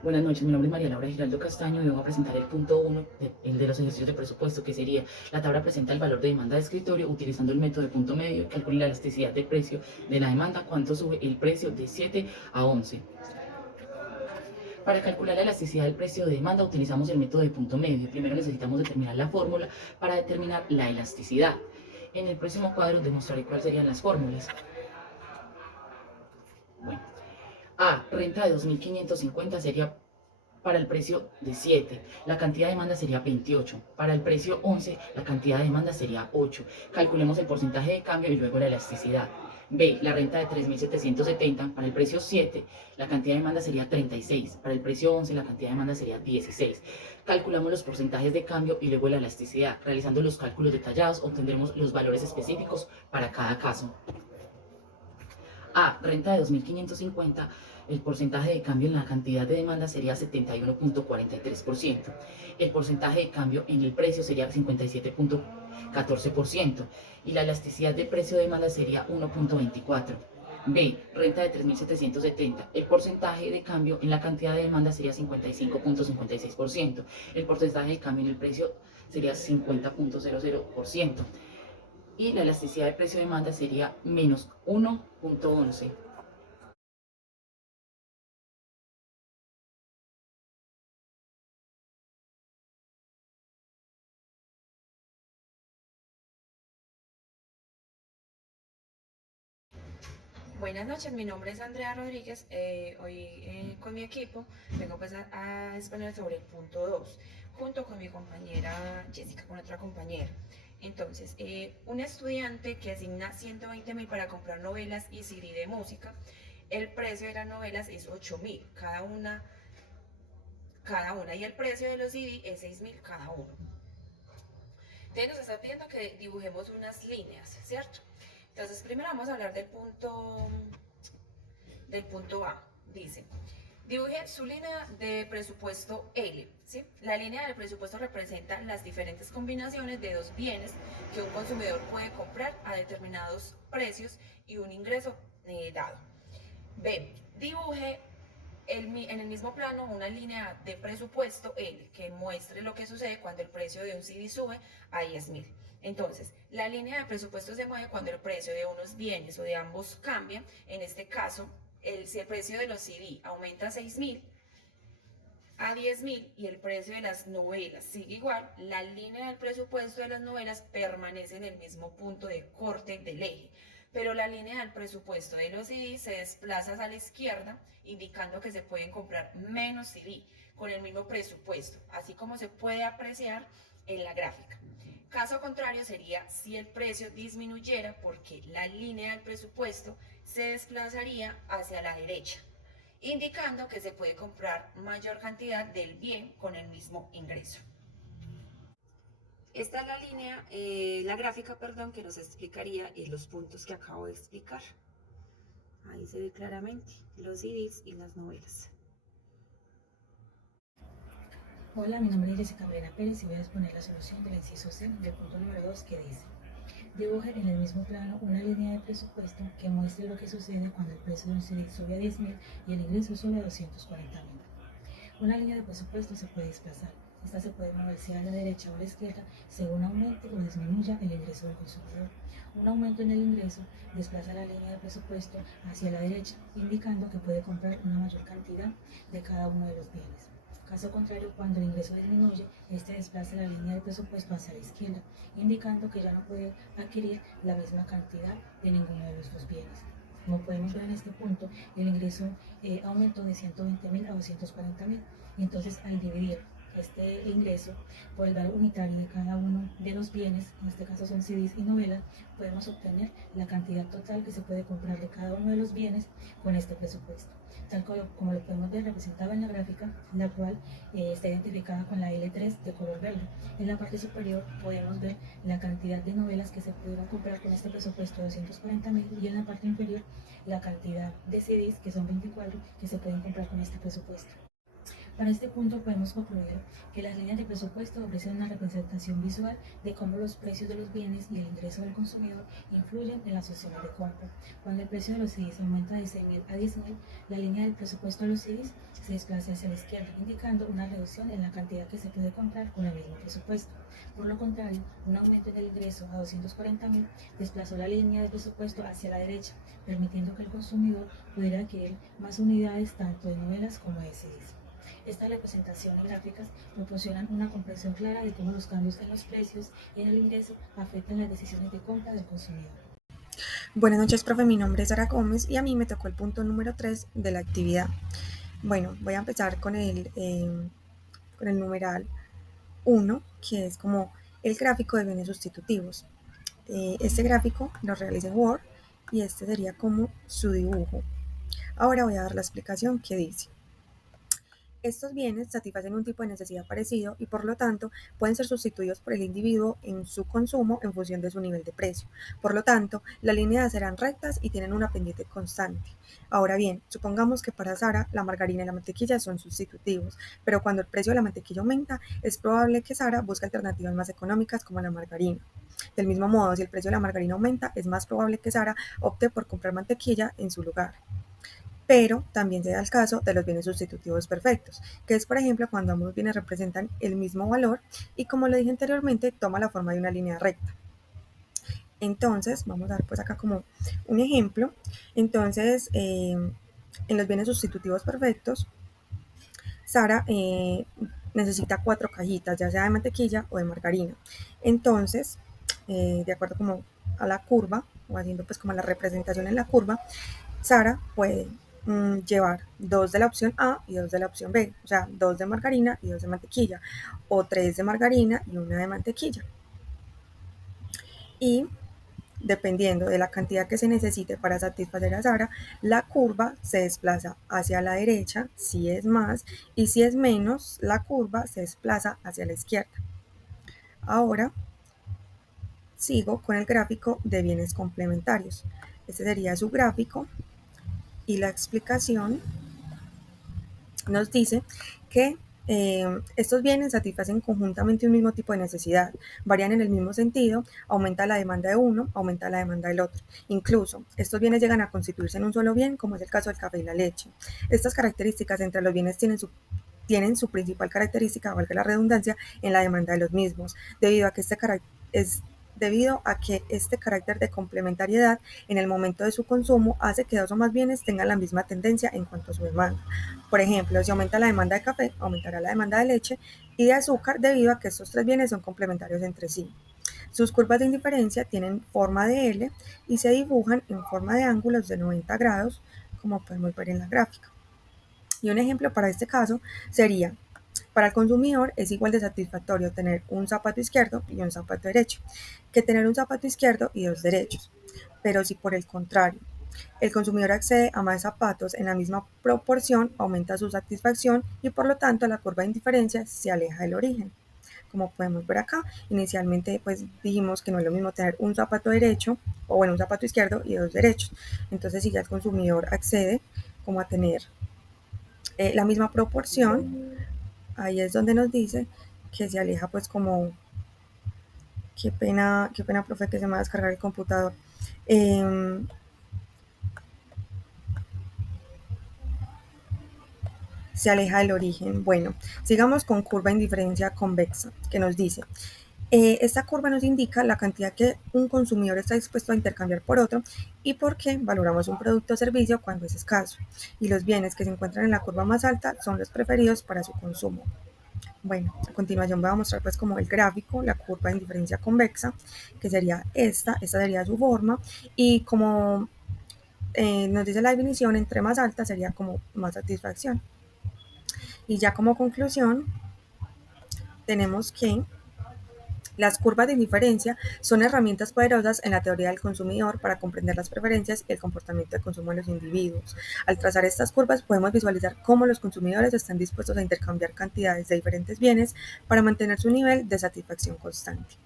Buenas noches, mi nombre es María Laura Giraldo Castaño y vengo a presentar el punto 1, el de los ejercicios de presupuesto, que sería: la tabla presenta el valor de demanda de escritorio utilizando el método de punto medio, calcula la elasticidad de precio de la demanda, cuánto sube el precio de 7 a 11. Para calcular la elasticidad del precio de demanda utilizamos el método de punto medio. Primero necesitamos determinar la fórmula para determinar la elasticidad. En el próximo cuadro demostraré cuáles serían las fórmulas. Bueno, A, renta de 2.550 sería para el precio de 7, la cantidad de demanda sería 28. Para el precio 11, la cantidad de demanda sería 8. Calculemos el porcentaje de cambio y luego la elasticidad. B, la renta de 3.770, para el precio 7, la cantidad de demanda sería 36. Para el precio 11, la cantidad de demanda sería 16. Calculamos los porcentajes de cambio y luego la elasticidad. Realizando los cálculos detallados, obtendremos los valores específicos para cada caso. A, renta de 2.550, el porcentaje de cambio en la cantidad de demanda sería 71.43%. El porcentaje de cambio en el precio sería 57.14%. Y la elasticidad del precio de demanda sería 1.24. B, renta de 3.770. El porcentaje de cambio en la cantidad de demanda sería 55.56%. El porcentaje de cambio en el precio sería 50.00%. Y la elasticidad del precio de demanda sería menos 1.11. Buenas noches, mi nombre es Andrea Rodríguez. Hoy con mi equipo vengo pues a exponer sobre el punto 2, junto con mi compañera Jessica, con otra compañera. Entonces, un estudiante que asigna 120.000 para comprar novelas y CD de música, el precio de las novelas es 8.000 cada una, y el precio de los CD es 6.000 cada uno. Entonces nos está pidiendo que dibujemos unas líneas, ¿cierto? Entonces primero vamos a hablar del punto A. Dice, dibuje su línea de presupuesto L. ¿Sí? La línea de presupuesto representa las diferentes combinaciones de dos bienes que un consumidor puede comprar a determinados precios y un ingreso dado. B. Dibuje en el mismo plano una línea de presupuesto L que muestre lo que sucede cuando el precio de un CD sube a 10.000. Entonces, la línea de presupuesto se mueve cuando el precio de unos bienes o de ambos cambia. En este caso, si el precio de los CD aumenta a 6.000 a 10.000 y el precio de las novelas sigue igual, la línea del presupuesto de las novelas permanece en el mismo punto de corte del eje, pero la línea del presupuesto de los CD se desplaza a la izquierda, indicando que se pueden comprar menos CD con el mismo presupuesto, así como se puede apreciar en la gráfica. Caso contrario sería si el precio disminuyera, porque la línea del presupuesto se desplazaría hacia la derecha, indicando que se puede comprar mayor cantidad del bien con el mismo ingreso. Esta es la línea, la gráfica, perdón, que nos explicaría los puntos que acabo de explicar. Ahí se ve claramente los CDs y las novelas. Hola, mi nombre es Jessica Brena Pérez y voy a exponer la solución del inciso C del punto número 2, que dice: dibuje en el mismo plano una línea de presupuesto que muestre lo que sucede cuando el precio de un CD sube a 10.000 y el ingreso sube a 240.000. Una línea de presupuesto se puede desplazar. Esta se puede mover hacia la derecha o a la izquierda según aumente o disminuya el ingreso del consumidor. Un aumento en el ingreso desplaza la línea de presupuesto hacia la derecha, indicando que puede comprar una mayor cantidad de cada uno de los bienes. Caso contrario, cuando el ingreso disminuye, este desplaza la línea de presupuesto hacia la izquierda, indicando que ya no puede adquirir la misma cantidad de ninguno de los dos bienes. Como podemos ver en este punto, el ingreso aumentó de 120.000 a 240.000. Y entonces, al dividir este ingreso por el valor unitario de cada uno de los bienes, en este caso son CDs y novelas, podemos obtener la cantidad total que se puede comprar de cada uno de los bienes con este presupuesto. Tal como lo podemos ver representado en la gráfica, la cual está identificada con la L3 de color verde. En la parte superior podemos ver la cantidad de novelas que se pudieron comprar con este presupuesto de 240.000, y en la parte inferior la cantidad de CDs, que son 24, que se pueden comprar con este presupuesto. Para este punto podemos concluir que las líneas de presupuesto ofrecen una representación visual de cómo los precios de los bienes y el ingreso del consumidor influyen en las opciones de compra. Cuando el precio de los CDs aumenta de 6.000 a 10.000, la línea del presupuesto de los CDs se desplaza hacia la izquierda, indicando una reducción en la cantidad que se puede comprar con el mismo presupuesto. Por lo contrario, un aumento en el ingreso a 240.000 desplazó la línea de presupuesto hacia la derecha, permitiendo que el consumidor pudiera adquirir más unidades tanto de novelas como de CDs. Estas representaciones gráficas proporcionan una comprensión clara de cómo los cambios en los precios y en el ingreso afectan las decisiones de compra del consumidor. Buenas noches, profe. Mi nombre es Sara Gómez y a mí me tocó el punto número 3 de la actividad. Bueno, voy a empezar con el numeral 1, que es como el gráfico de bienes sustitutivos. Este gráfico lo realicé en Word y este sería como su dibujo. Ahora voy a dar la explicación que dice. Estos bienes satisfacen un tipo de necesidad parecido y por lo tanto pueden ser sustituidos por el individuo en su consumo en función de su nivel de precio. Por lo tanto, las líneas serán rectas y tienen una pendiente constante. Ahora bien, supongamos que para Sara la margarina y la mantequilla son sustitutivos, pero cuando el precio de la mantequilla aumenta, es probable que Sara busque alternativas más económicas como la margarina. Del mismo modo, si el precio de la margarina aumenta, es más probable que Sara opte por comprar mantequilla en su lugar. Pero también se da el caso de los bienes sustitutivos perfectos, que es por ejemplo cuando ambos bienes representan el mismo valor y como lo dije anteriormente, toma la forma de una línea recta. Entonces, vamos a dar pues acá como un ejemplo. Entonces, en los bienes sustitutivos perfectos, Sara necesita 4 cajitas, ya sea de mantequilla o de margarina. Entonces, de acuerdo como a la curva, o haciendo pues como la representación en la curva, Sara puede llevar 2 de la opción A y 2 de la opción B, o sea, 2 de margarina y 2 de mantequilla, o 3 de margarina y 1 de mantequilla. Y dependiendo de la cantidad que se necesite para satisfacer a Sara, la curva se desplaza hacia la derecha si es más y si es menos, la curva se desplaza hacia la izquierda. Ahora sigo con el gráfico de bienes complementarios. Este sería su gráfico y la explicación nos dice que estos bienes satisfacen conjuntamente un mismo tipo de necesidad, varían en el mismo sentido, aumenta la demanda de uno, aumenta la demanda del otro. Incluso, estos bienes llegan a constituirse en un solo bien, como es el caso del café y la leche. Estas características entre los bienes tienen su principal característica, valga la redundancia, en la demanda de los mismos, debido a que este carácter de complementariedad en el momento de su consumo hace que 2 o más bienes tengan la misma tendencia en cuanto a su demanda. Por ejemplo, si aumenta la demanda de café, aumentará la demanda de leche y de azúcar debido a que estos 3 bienes son complementarios entre sí. Sus curvas de indiferencia tienen forma de L y se dibujan en forma de ángulos de 90 grados, como podemos ver en la gráfica. Y un ejemplo para este caso sería: para el consumidor es igual de satisfactorio tener un zapato izquierdo y un zapato derecho, que tener un zapato izquierdo y 2 derechos. Pero si por el contrario, el consumidor accede a más zapatos en la misma proporción, aumenta su satisfacción y por lo tanto la curva de indiferencia se aleja del origen. Como podemos ver acá, inicialmente pues dijimos que no es lo mismo tener un zapato derecho, o bueno, un zapato izquierdo y 2 derechos. Entonces si ya el consumidor accede como a tener la misma proporción, ahí es donde nos dice que se aleja pues como, qué pena profe que se me va a descargar el computador. Se aleja del origen. Bueno, sigamos con curva de indiferencia convexa, que nos dice, esta curva nos indica la cantidad que un consumidor está dispuesto a intercambiar por otro y por qué valoramos un producto o servicio cuando es escaso. Y los bienes que se encuentran en la curva más alta son los preferidos para su consumo. Bueno, a continuación voy a mostrar pues como el gráfico, la curva de indiferencia convexa, que sería esta sería su forma, y como nos dice la definición, entre más alta sería como más satisfacción. Y ya como conclusión, tenemos que las curvas de indiferencia son herramientas poderosas en la teoría del consumidor para comprender las preferencias y el comportamiento de consumo de los individuos. Al trazar estas curvas podemos visualizar cómo los consumidores están dispuestos a intercambiar cantidades de diferentes bienes para mantener su nivel de satisfacción constante.